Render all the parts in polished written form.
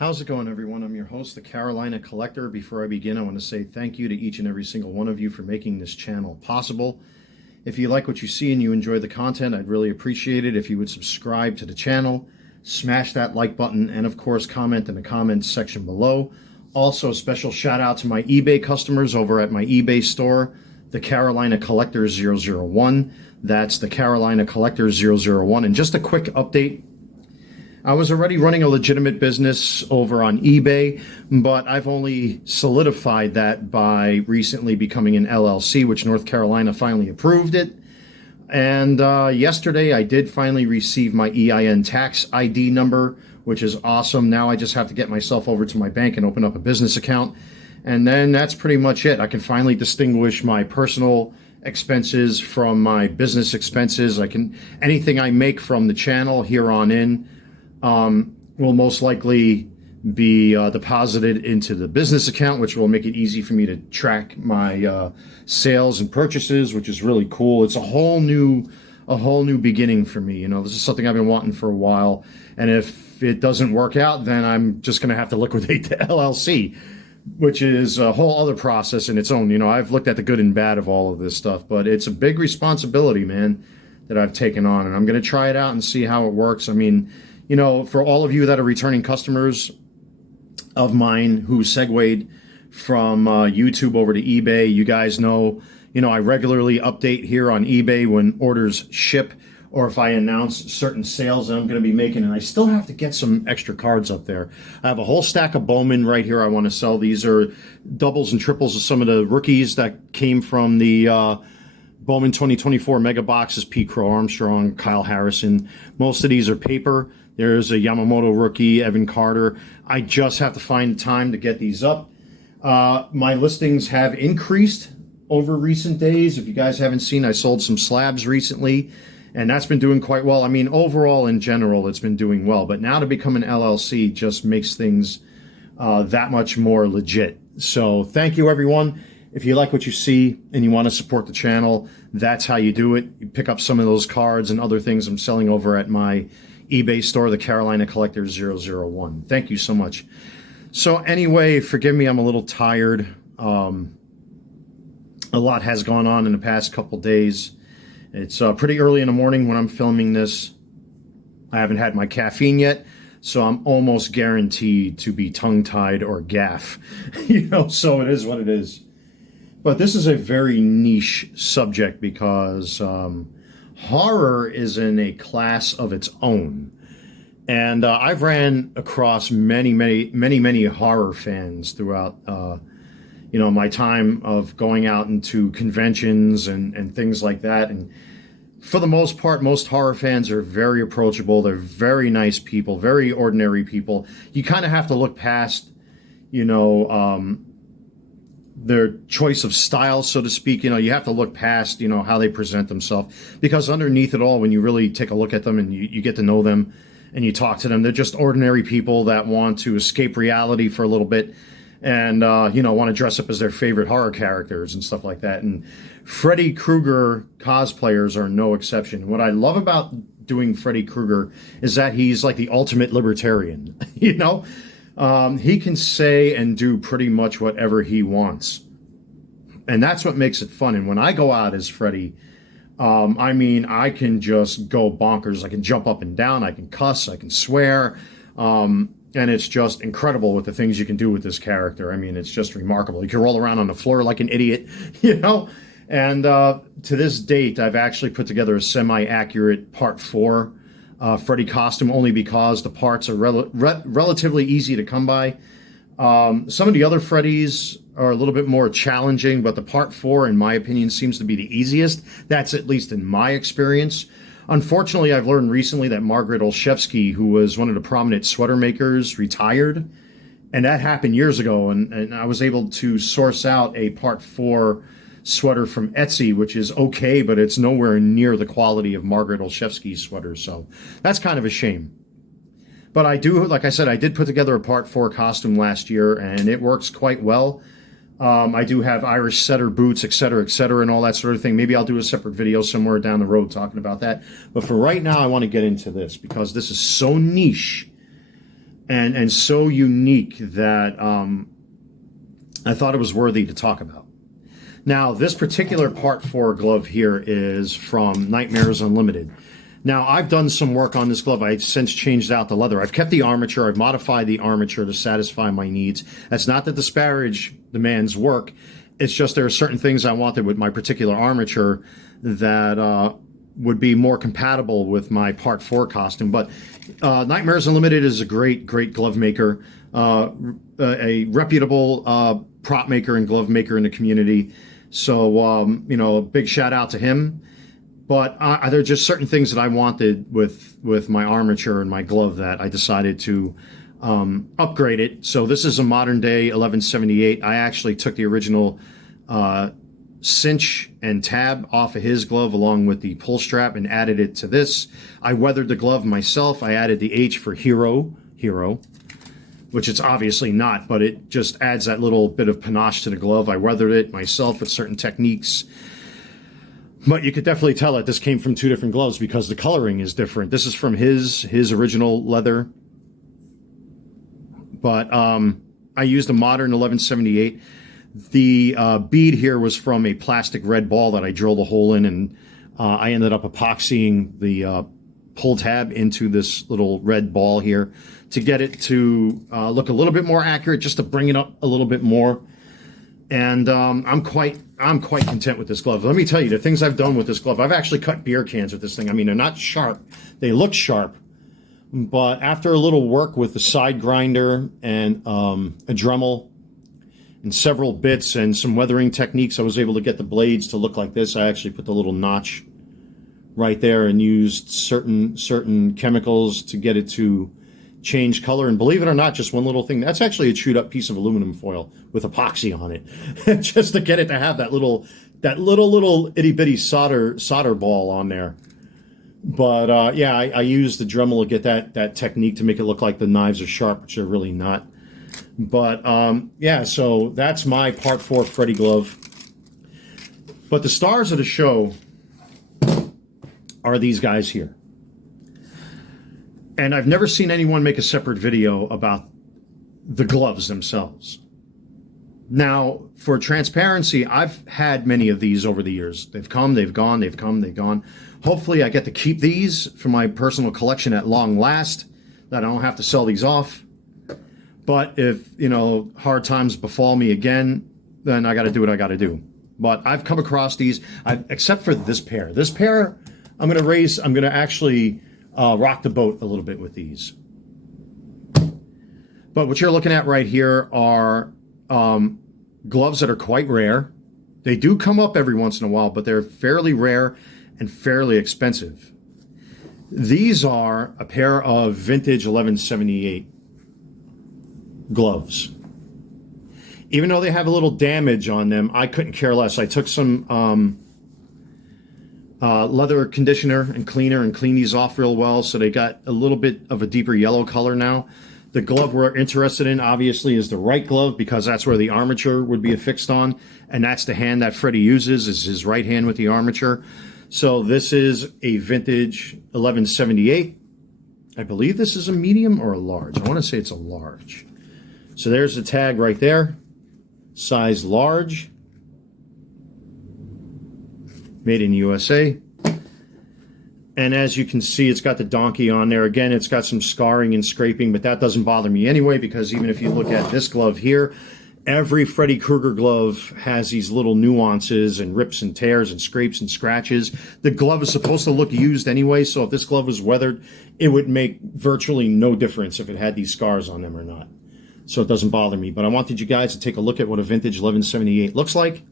How's it going, everyone? I'm your host, the Carolina Collector. Before I begin, I want to say thank you to each and every single one of you for making this channel possible. If you like what you see and you enjoy the content, I'd really appreciate it if you would subscribe to the channel, smash that like button, and of course comment in the comments section below. Also, a special shout out to my eBay customers over at my eBay store, the Carolina Collector 001. That's the Carolina Collector 001. And just a quick update. I was already running a legitimate business over on eBay, but I've only solidified that by recently becoming an LLC, which North Carolina finally approved it. And yesterday I did finally receive my EIN tax ID number, which is awesome. Now I just have to get myself over to my bank and open up a business account. And then that's pretty much it. I can finally distinguish my personal expenses from my business expenses. Anything I make from the channel here on in will most likely be deposited into the business account, which will make it easy for me to track my sales and purchases, which is really cool. It's a whole new beginning for me. You know, this is something I've been wanting for a while, and if it doesn't work out, then I'm just going to have to liquidate the LLC, which is a whole other process in its own. You know, I've looked at the good and bad of all of this stuff, but it's a big responsibility, man, that I've taken on, and I'm going to try it out and see how it works. I mean, you know, for all of you that are returning customers of mine who segued from YouTube over to eBay, you guys know, you know, I regularly update here on eBay when orders ship or if I announce certain sales that I'm going to be making, and I still have to get some extra cards up there. I have a whole stack of Bowman right here I want to sell. These are doubles and triples of some of the rookies that came from the Bowman 2024 mega boxes. Pete Crow Armstrong, Kyle Harrison. Most of these are paper. There's a Yamamoto rookie, Evan Carter. I just have to find time to get these up. My listings have increased over recent days. If you guys haven't seen, I sold some slabs recently, and that's been doing quite well. I mean, overall, in general, it's been doing well. But now to become an LLC just makes things that much more legit. So thank you, everyone. If you like what you see and you want to support the channel, that's how you do it. You pick up some of those cards and other things I'm selling over at my eBay store, the Carolina Collector 001. Thank you so much. So anyway, forgive me, I'm a little tired. A lot has gone on in the past couple days. It's pretty early in the morning when I'm filming this. I haven't had my caffeine yet, so I'm almost guaranteed to be tongue-tied or gaff. You know, so it is what it is. But this is a very niche subject because horror is in a class of its own. And I've ran across many horror fans throughout, you know, my time of going out into conventions and things like that. And for the most part, most horror fans are very approachable. They're very nice people, very ordinary people. You kind of have to look past, you know, their choice of style, so to speak. You know, you have to look past, you know, how they present themselves, because underneath it all, when you really take a look at them and you get to know them and you talk to them, they're just ordinary people that want to escape reality for a little bit and, you know, want to dress up as their favorite horror characters and stuff like that. And Freddy Krueger cosplayers are no exception. What I love about doing Freddy Krueger is that he's like the ultimate libertarian, you know? He can say and do pretty much whatever he wants. And that's what makes it fun. And when I go out as Freddy, I mean, I can just go bonkers. I can jump up and down. I can cuss. I can swear. And it's just incredible with the things you can do with this character. I mean, it's just remarkable. You can roll around on the floor like an idiot, you know? And to this date, I've actually put together a semi-accurate Part 4 Freddy costume, only because the parts are relatively easy to come by. Some of the other Freddys are a little bit more challenging, but the Part 4, in my opinion, seems to be the easiest. That's at least in my experience. Unfortunately, I've learned recently that Margaret Olszewski, who was one of the prominent sweater makers, retired. And that happened years ago, and I was able to source out a Part 4 sweater from Etsy, which is okay, but it's nowhere near the quality of Margaret Olszewski's sweater, so that's kind of a shame. But I do, like I said, I did put together a Part 4 costume last year, and it works quite well. I do have Irish setter boots, etc., and all that sort of thing. Maybe I'll do a separate video somewhere down the road talking about that. But for right now, I want to get into this because this is so niche and so unique that I thought it was worthy to talk about. Now, this particular Part 4 glove here is from Nightmares Unlimited. Now, I've done some work on this glove. I've since changed out the leather. I've kept the armature. I've modified the armature to satisfy my needs. That's not to disparage the man's work. It's just there are certain things I wanted with my particular armature that would be more compatible with my Part 4 costume. But Nightmares Unlimited is a great glove maker, a reputable prop maker and glove maker in the community. So, you know, a big shout out to him. But there are just certain things that I wanted with my armature and my glove that I decided to upgrade it. So this is a modern day 1178. I actually took the original cinch and tab off of his glove along with the pull strap and added it to this. I weathered the glove myself. I added the H for hero, which it's obviously not, but it just adds that little bit of panache to the glove. I weathered it myself with certain techniques. But you could definitely tell that this came from two different gloves because the coloring is different. This is from his original leather. But I used a modern 1178. The bead here was from a plastic red ball that I drilled a hole in, and I ended up epoxying the pull tab into this little red ball here to get it to look a little bit more accurate, just to bring it up a little bit more. And I'm quite content with this glove. Let me tell you, the things I've done with this glove, I've actually cut beer cans with this thing. I mean, they're not sharp. They look sharp. But after a little work with the side grinder and a Dremel and several bits and some weathering techniques, I was able to get the blades to look like this. I actually put the little notch right there and used certain chemicals to get it to change color. And believe it or not, just one little thing, that's actually a chewed up piece of aluminum foil with epoxy on it just to get it to have that little itty bitty solder ball on there. But yeah, I used the Dremel to get that technique to make it look like the knives are sharp, which they're really not. But yeah, so that's my Part 4 Freddy glove. But the stars of the show are these guys here. And I've never seen anyone make a separate video about the gloves themselves. Now, for transparency, I've had many of these over the years. They've come, they've gone, they've come, they've gone. Hopefully I get to keep these for my personal collection at long last, that I don't have to sell these off. But if, you know, hard times befall me again, then I got to do what I got to do. But I've come across these, except for this pair. This pair, I'm going to actually rock the boat a little bit with these. But what you're looking at right here are gloves that are quite rare. They do come up every once in a while, but they're fairly rare and fairly expensive. These are a pair of vintage 1178 gloves. Even though they have a little damage on them, I couldn't care less. I took some leather conditioner and cleaner and cleaned these off real well, so they got a little bit of a deeper yellow color now. The glove we're interested in, obviously, is the right glove because that's where the armature would be affixed on, and that's the hand that Freddy uses, is his right hand with the armature. So this is a vintage 1178. I believe this is a medium or a large. I want to say it's a large. So there's the tag right there. Size large. Made in USA. And as you can see, it's got the donkey on there. Again, it's got some scarring and scraping, but that doesn't bother me anyway, because even if you look at this glove here, every Freddy Krueger glove has these little nuances and rips and tears and scrapes and scratches. The glove is supposed to look used anyway, so if this glove was weathered, it would make virtually no difference if it had these scars on them or not. So it doesn't bother me. But I wanted you guys to take a look at what a vintage 1178 looks like.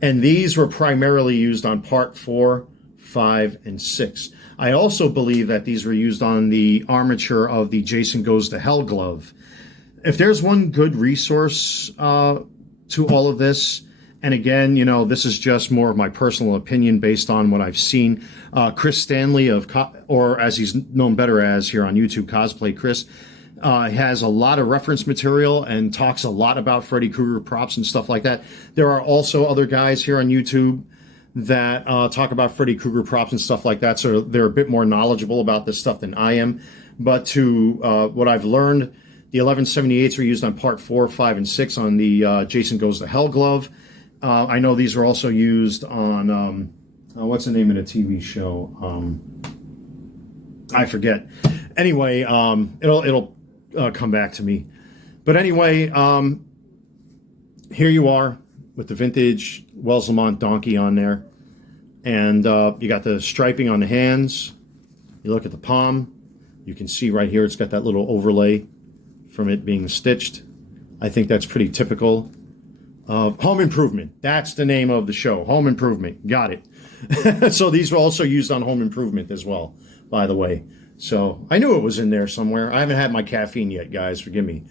And these were primarily used on Part 4, 5, and 6. I also believe that these were used on the armature of the Jason Goes to Hell glove. If there's one good resource to all of this, and again, you know, this is just more of my personal opinion based on what I've seen. Chris Stanley or as he's known better as here on YouTube, Cosplay Chris, has a lot of reference material and talks a lot about Freddy Krueger props and stuff like that. There are also other guys here on YouTube that talk about Freddy Krueger props and stuff like that, so they're a bit more knowledgeable about this stuff than I am. But to what I've learned, the 1178s were used on part 4, 5, and 6 on the Jason Goes to Hell glove. I know these were also used on, what's the name of the TV show? I forget. Anyway, it'll come back to me. But anyway, here you are with the vintage Wells Lamont donkey on there. And you got the striping on the hands. You look at the palm. You can see right here it's got that little overlay from it being stitched. I think that's pretty typical of Home Improvement. That's the name of the show, Home Improvement. Got it. So these were also used on Home Improvement as well, by the way. So I knew it was in there somewhere. I haven't had my caffeine yet, guys. Forgive me.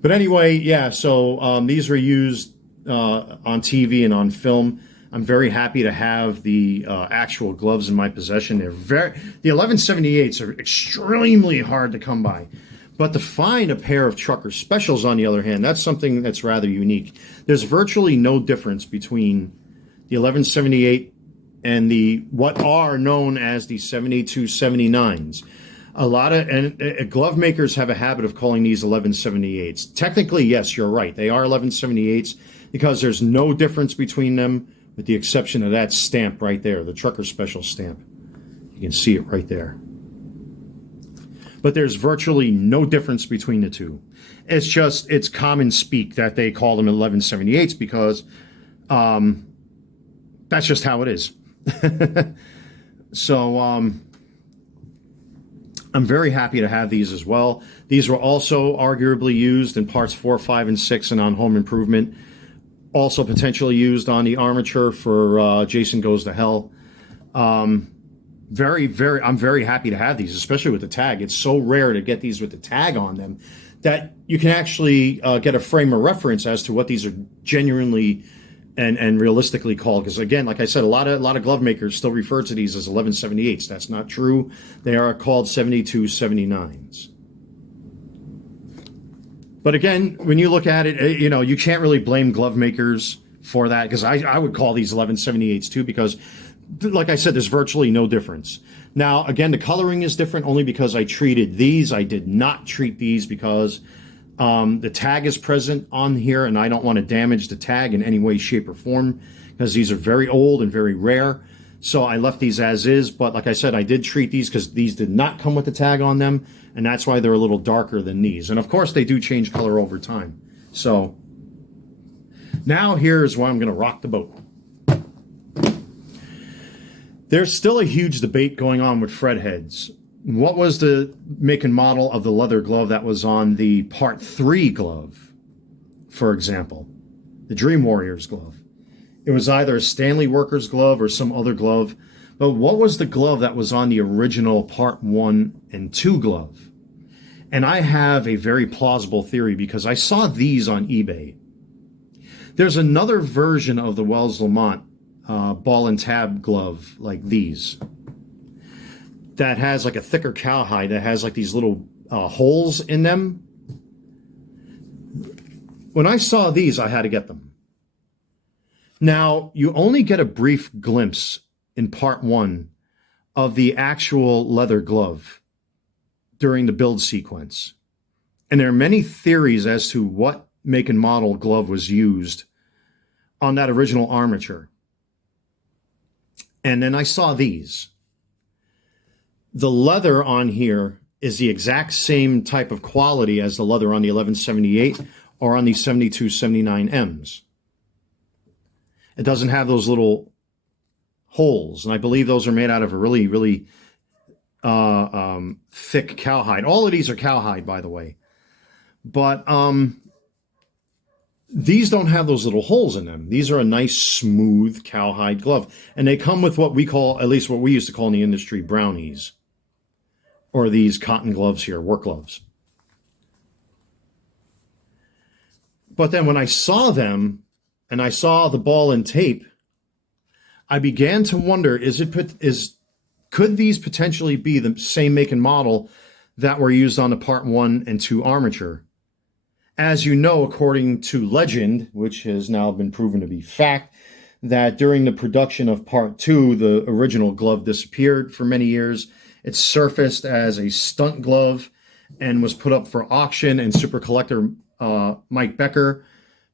But anyway, yeah, so these were used on TV and on film. I'm very happy to have the actual gloves in my possession. The 1178s are extremely hard to come by. But to find a pair of Trucker Specials, on the other hand, that's something that's rather unique. There's virtually no difference between the 1178 and the what are known as the 72 79s. Glove makers have a habit of calling these 1178s. Technically, yes, you're right. They are 1178s because there's no difference between them with the exception of that stamp right there, the Trucker Special stamp. You can see it right there. But there's virtually no difference between the two. It's common speak that they call them 1178s because that's just how it is. So I'm very happy to have these as well. These were also arguably used in parts 4, 5, and 6 and on Home Improvement. Also potentially used on the armature for Jason Goes to Hell. I'm very happy to have these, especially with the tag. It's so rare to get these with the tag on them that you can actually get a frame of reference as to what these are genuinely and realistically called. Because again, like I said, a lot of glove makers still refer to these as 1178s. That's not true. They are called 72 79s. But again, when you look at it, you can't really blame glove makers for that, because I would call these 1178s too, because like I said, there's virtually no difference. Now, again, the coloring is different only because I treated these. I did not treat these because the tag is present on here, and I don't want to damage the tag in any way, shape, or form, because these are very old and very rare. So I left these as is, but like I said, I did treat these because these did not come with the tag on them, and that's why they're a little darker than these. And of course, they do change color over time. So now here's where I'm going to rock the boat. There's still a huge debate going on with Fred heads. What was the make and model of the leather glove that was on the Part 3 glove, for example? The Dream Warriors glove. It was either a Stanley Workers glove or some other glove. But what was the glove that was on the original Part 1 and 2 glove? And I have a very plausible theory because I saw these on eBay. There's another version of the Wells Lamont ball and tab glove like these that has like a thicker cowhide that has like these little holes in them. When I saw these, I had to get them. Now, you only get a brief glimpse in Part 1 of the actual leather glove during the build sequence. And there are many theories as to what make and model glove was used on that original armature. And then I saw these. The leather on here is the exact same type of quality as the leather on the 1178 or on the 72 79Ms. It doesn't have those little holes, and I believe those are made out of a really, really thick cowhide. All of these are cowhide, by the way. But these don't have those little holes in them. These are a nice, smooth cowhide glove. And they come with what we call, at least what we used to call in the industry, brownies. Or these cotton gloves here, work gloves. But then when I saw them, and I saw the ball and tape, I began to wonder, could these potentially be the same make and model that were used on the Part 1 and 2 armature? As you know, according to legend, which has now been proven to be fact, that during the production of part 2, the original glove disappeared for many years. It surfaced as a stunt glove and was put up for auction, and super collector Mike Becker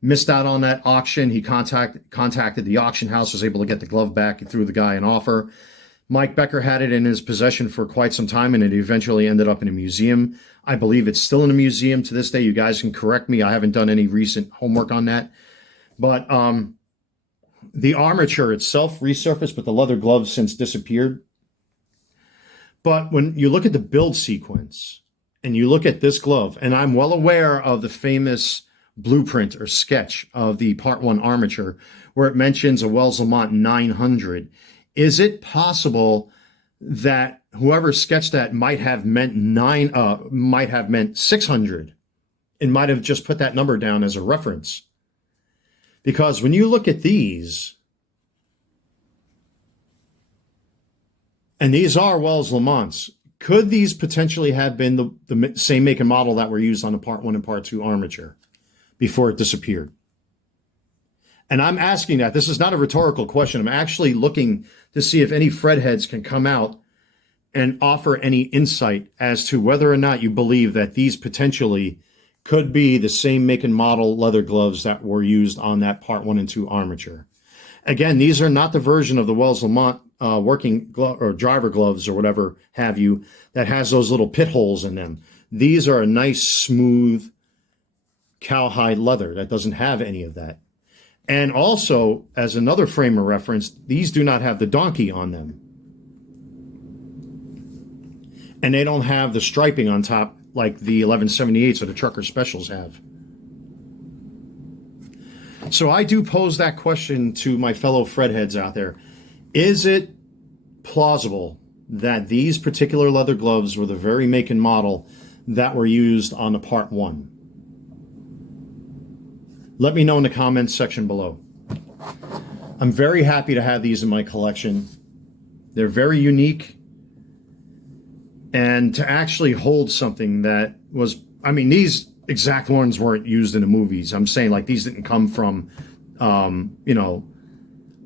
missed out on that auction. He contacted the auction house, was able to get the glove back, and threw the guy an offer. Mike Becker had it in his possession for quite some time, and it eventually ended up in a museum. I believe it's still in a museum to this day. You guys can correct me. I haven't done any recent homework on that. But the armature itself resurfaced, but the leather gloves since disappeared. But when you look at the build sequence and you look at this glove, and I'm well aware of the famous blueprint or sketch of the Part 1 armature where it mentions a Wells Lamont 900. Is it possible that whoever sketched that might have meant 600 and might have just put that number down as a reference? Because when you look at these, and these are Wells Lamonts, could these potentially have been the same make and model that were used on the Part 1 and Part 2 armature before it disappeared? And I'm asking that. This is not a rhetorical question. I'm actually looking to see if any Fred heads can come out and offer any insight as to whether or not you believe that these potentially could be the same make and model leather gloves that were used on that Part 1 and 2 armature. Again, these are not the version of the Wells Lamont working glove or driver gloves or whatever have you that has those little pit holes in them. These are a nice, smooth cowhide leather that doesn't have any of that. And also, as another frame of reference, these do not have the donkey on them. And they don't have the striping on top like the 1178s or the trucker specials have. So I do pose that question to my fellow Fred heads out there. Is it plausible that these particular leather gloves were the very make and model that were used on the Part 1? Let me know in the comments section below. I'm very happy to have these in my collection. They're very unique. And to actually hold something that was, I mean, these exact ones weren't used in the movies. I'm saying like these didn't come from,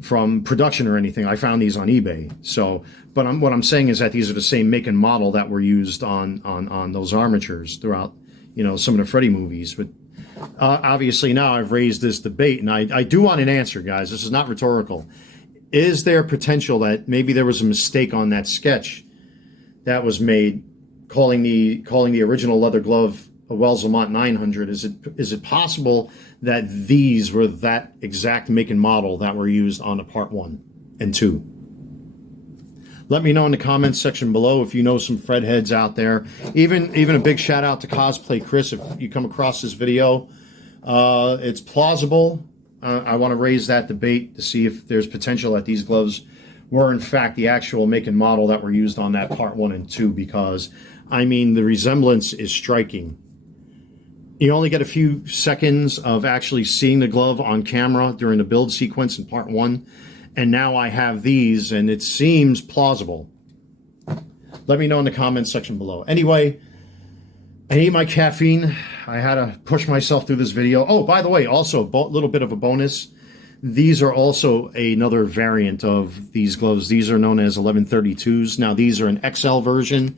from production or anything. I found these on eBay. So, but what I'm saying is that these are the same make and model that were used on those armatures throughout, some of the Freddy movies. But obviously now I've raised this debate, and I do want an answer, guys. This is not rhetorical. Is there potential that maybe there was a mistake on that sketch that was made, calling the original leather glove a Wells Lamont 900? Is it possible that these were that exact make and model that were used on a Part 1 and 2? Let me know in the comments section below if you know some Fred heads out there. Even a big shout out to Cosplay Chris if you come across this video. It's plausible. I want to raise that debate to see if there's potential that these gloves were in fact the actual make and model that were used on that Part 1 and 2, because I mean the resemblance is striking. You only get a few seconds of actually seeing the glove on camera during the build sequence in Part 1, and now I have these and it seems plausible. Let me know in the comments section below. Anyway, I need my caffeine. I had to push myself through this video. Oh, by the way, also a little bit of a bonus. These are also another variant of these gloves. These are known as 1132s. Now, these are an XL version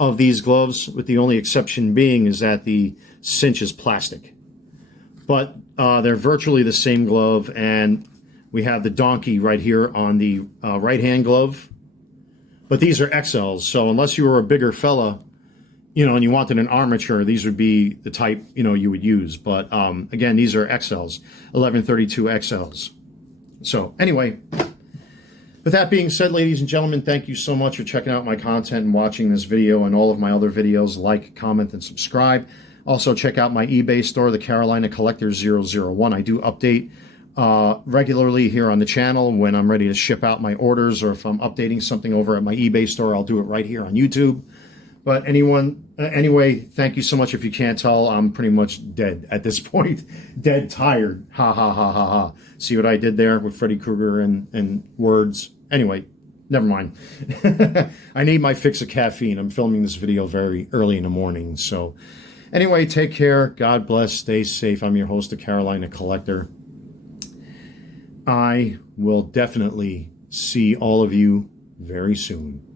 of these gloves, with the only exception being is that the cinch is plastic. But they're virtually the same glove, and we have the donkey right here on the right-hand glove. But these are XLs, so unless you were a bigger fella, and you wanted an armature, these would be the type, you would use. But again, these are XLs, 1132 XLs. So anyway, with that being said, ladies and gentlemen, thank you so much for checking out my content and watching this video and all of my other videos. Like, comment, and subscribe. Also, check out my eBay store, the Carolina Collector 001. I do update regularly here on the channel when I'm ready to ship out my orders, or if I'm updating something over at my eBay store, I'll do it right here on YouTube. But anyway, thank you so much. If you can't tell, I'm pretty much dead at this point. Dead tired. Ha, ha, ha, ha, ha. See what I did there with Freddy Krueger and words? Anyway, never mind. I need my fix of caffeine. I'm filming this video very early in the morning. So anyway, take care. God bless. Stay safe. I'm your host, the Carolina Collector. I will definitely see all of you very soon.